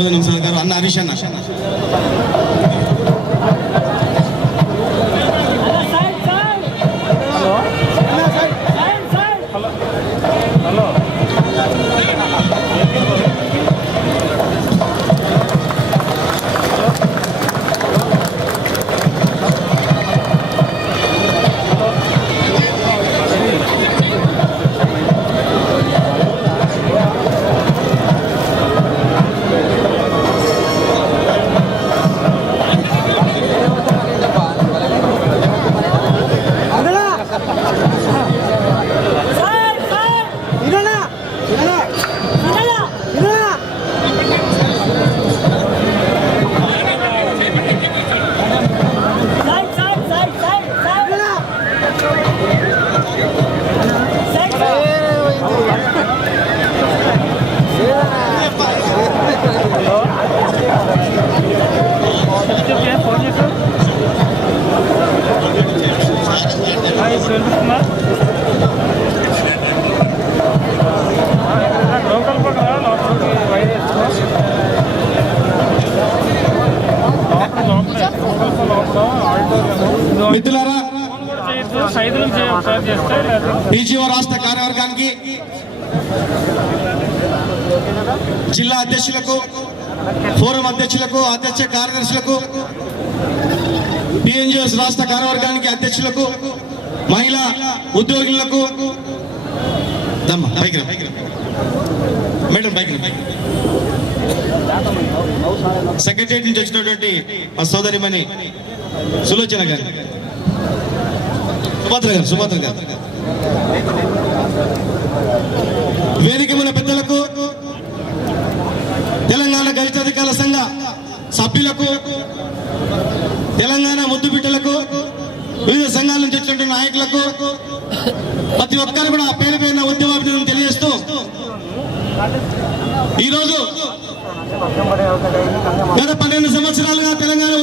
బోధనం sir గారు, అన్న హరీష్ అన్న. మిత్రులారా, టీజీఓ రాష్ట్ర కార్యవర్గానికి, జిల్లా అధ్యక్షులకు, ఫోరం అధ్యక్షులకు, అధ్యక్ష కార్యదర్శులకు, టీఎన్జిఓస్ రాష్ట్ర కార్యవర్గానికి అధ్యక్షులకు, మహిళా ఉద్యోగులకు, మేడం సెక్రటరీ నుంచి వచ్చినటువంటి మా సోదరిమణి సులోచన గారు, సుభద్ర గారు, వేదిక మన పెద్దలకు, తెలంగాణ గణిత అధికారుల సంఘ సభ్యులకు, తెలంగాణ ముద్దుబిడ్డలకు, వివిధ సంఘాల నుంచి వచ్చినటువంటి నాయకులకు, ప్రతి ఒక్కరు కూడా పేరు పేరున ఉద్యమాభివృద్ధిని తెలియజేస్తూ, ఈరోజు గత 12 సంవత్సరాలుగా తెలంగాణ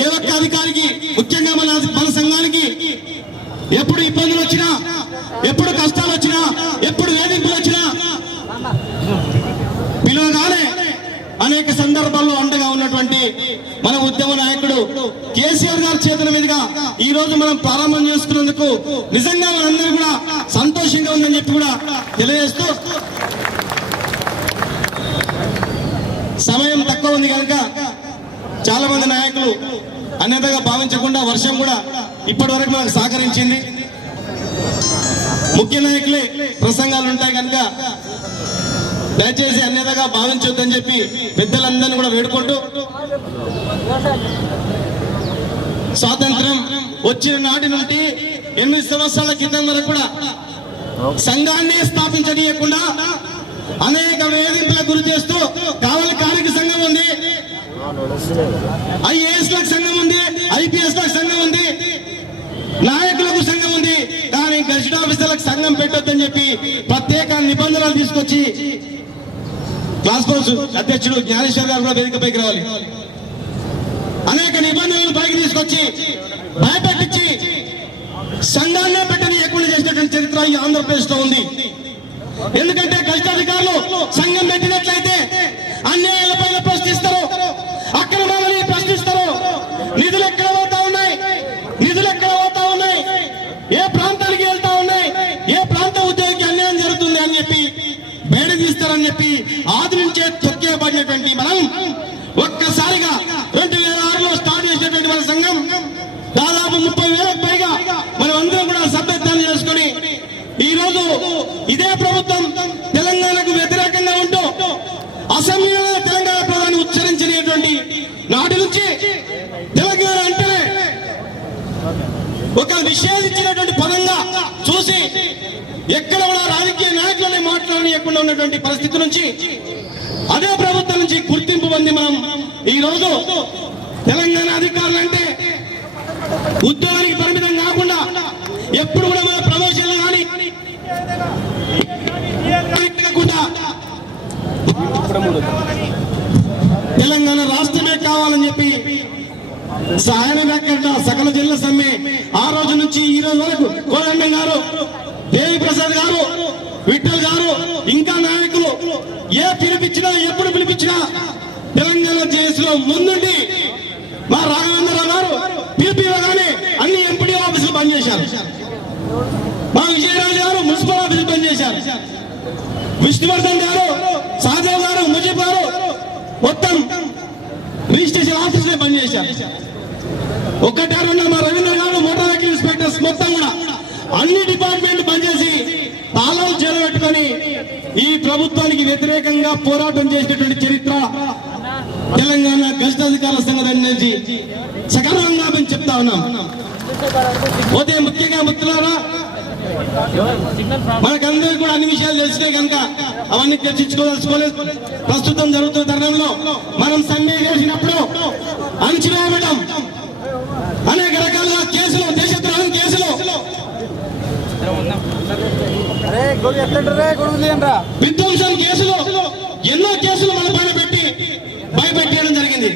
ఏ ఒక్క అధికారికి, ముఖ్యంగా మన సంఘానికి ఎప్పుడు ఇబ్బందులు వచ్చినా, ఎప్పుడు కష్టాలు వచ్చినా, ఎప్పుడు వేధింపులు వచ్చినా పిలవగానే అనేక సందర్భాల్లో అండగా ఉన్నటువంటి మన ఉద్యమ నాయకుడు కేసీఆర్ గారి చేతుల మీదుగా ఈ రోజు మనం ప్రారంభం చేసుకున్నందుకు నిజంగా మనందరూ కూడా సంతోషంగా ఉందని చెప్పి కూడా తెలియజేస్తూ, సమయం తక్కువ ఉంది కనుక చాలా మంది నాయకులు అన్యతగా భావించకుండా వర్షం కూడా ఇప్పటి వరకు మనకు సహకరించింది. ముఖ్య నాయకులే ప్రసంగాలు ఉంటాయి కనుక దయచేసి అన్యతగా భావించొద్దని చెప్పి పెద్దలందరినీ కూడా వేడుకుంటూ, స్వాతంత్రం వచ్చిన నాటి నుండి 8 సంవత్సరాల క్రితం వరకు కూడా సంఘాన్ని స్థాపించనీయకుండా అనేక వేధింపులకు గురి చేస్తూ కావలి కార్మిక సంఘం ఉంది, ఐఏఎస్ లకు సంఘం ఉంది, ఐపీఎస్ లకు సంఘం ఉంది, నాయకులకు సంఘం ఉంది, కానీ గెజిట్ ఆఫీసర్లకు సంఘం పెట్టొద్దని చెప్పి ప్రత్యేక నిబంధనలు తీసుకొచ్చి క్లాస్ ఫోర్స్ అధ్యక్షుడు జ్ఞానేశ్వర్ గారు కూడా వేదికపైకి రావాలి. అనేక నిబంధనలు పైకి తీసుకొచ్చి భయపెట్టించి సంఘాన్ని పెట్టనీయకుండా చేసినటువంటి చరిత్ర ఈ ఆంధ్రప్రదేశ్ లో ఉంది. ఎందుకంటే కష్టాధికారులు సంఘం పెట్టినట్లయితే అన్యాయాలపై ప్రశ్నిస్తారు, అక్రమాలని ప్రశ్నిస్తారు, నిధులు ఎక్కడ పోతా ఉన్నాయి, నిధులు ఎక్కడ పోతా ఉన్నాయి, ఏ ప్రాంతానికి వెళ్తా ఉన్నాయి, ఏ ప్రాంత ఉద్యోగికి అన్యాయం జరుగుతుంది అని చెప్పి బయట తీస్తారని చెప్పి ఆది నుంచే తొక్కేబడినటువంటి మనం ఒక్కసారిగా 2006లో స్టార్ట్ చేసినటువంటి మన సంఘం దాదాపు 30,000కు పైగా మనం అందరం కూడా సభ్యత్వాన్ని చేసుకుని ఈ రోజు ఇదే ప్రభుత్వం తెలంగాణకు వ్యతిరేకంగా ఉంటూ అసెంబ్లీలో తెలంగాణ పదాన్ని ఉచ్చరించినటువంటి నాటి నుంచి తెలంగాణ అంటేనే ఒక నిషేధించినటువంటి పదంగా చూసి ఎక్కడ కూడా రాజకీయ నాయకులని మాట్లాడనీయకుండా ఉన్నటువంటి పరిస్థితి నుంచి అదే ప్రభుత్వం నుంచి గుర్తింపు పొంది మనం ఈ రోజు తెలంగాణ అధికారులు అంటే ఉద్యోగానికి పరిమితం కాకుండా ఎప్పుడు కూడా మన ప్రమోషన్లు కానీ తెలంగాణ రాష్ట్రమే కావాలని చెప్పి సాయన వ్యాఖ్య సకల జిల్లా సమ్మె ఆ రోజు నుంచి ఈ రోజు వరకు కోదండ గారు, దేవి ప్రసాద్ గారు, విఠల్ గారు, ఇంకా నాయకులు ఏ పిలిపించినా ఎప్పుడు పిలిపించినా తెలంగాణ జేఏసీలో ముందుండి మా రాఘవేంద్రరావు గారు పిలిపివ్వగానే అన్ని ఎంపీడీ ఆఫీసులు బంద్ చేశారు. మా విజయరాజు గారు మున్సిపల్ ఆఫీసులు బంద్ చేశారు. విష్ణువర్ధన్ గారు, సాధవ్ గారు, ముజీబ్ గారు మొత్తం రిజిస్ట్రేషన్ ఆఫీసులే బంద్ చేశారు. ఒక్కటే రెండు మా రవీంద్ర గారు మోటార్ వెహికల్ ఇన్స్పెక్టర్స్ మొత్తం కూడా అన్ని డిపార్ట్మెంట్ బంద్ చేసి తాళాలు చేరబెట్టుకొని ఈ ప్రభుత్వానికి వ్యతిరేకంగా పోరాటం చేసినటువంటి చరిత్ర తెలంగాణ గెస్ట్ అధికారుల సంఘం నుంచి సకాలంగా మేము చెప్తా ఉన్నాం. పోతే ముఖ్యంగా మిత్రులారా, మనకందరికీ కూడా అన్ని విషయాలు తెలిసినాయి కనుక అవన్నీ చర్చించుకోదలుచుకోలేదు. ప్రస్తుతం జరుగుతున్న తరుణంలో మనం సమ్మె చేసినప్పుడు అణచివేయడం అనేక రకాల కేసులు, దేశద్రోహం కేసులు, విధ్వంసం కేసులు, ఎన్నో కేసులు మన పైన పెట్టి భయపెట్టేయడం జరిగింది.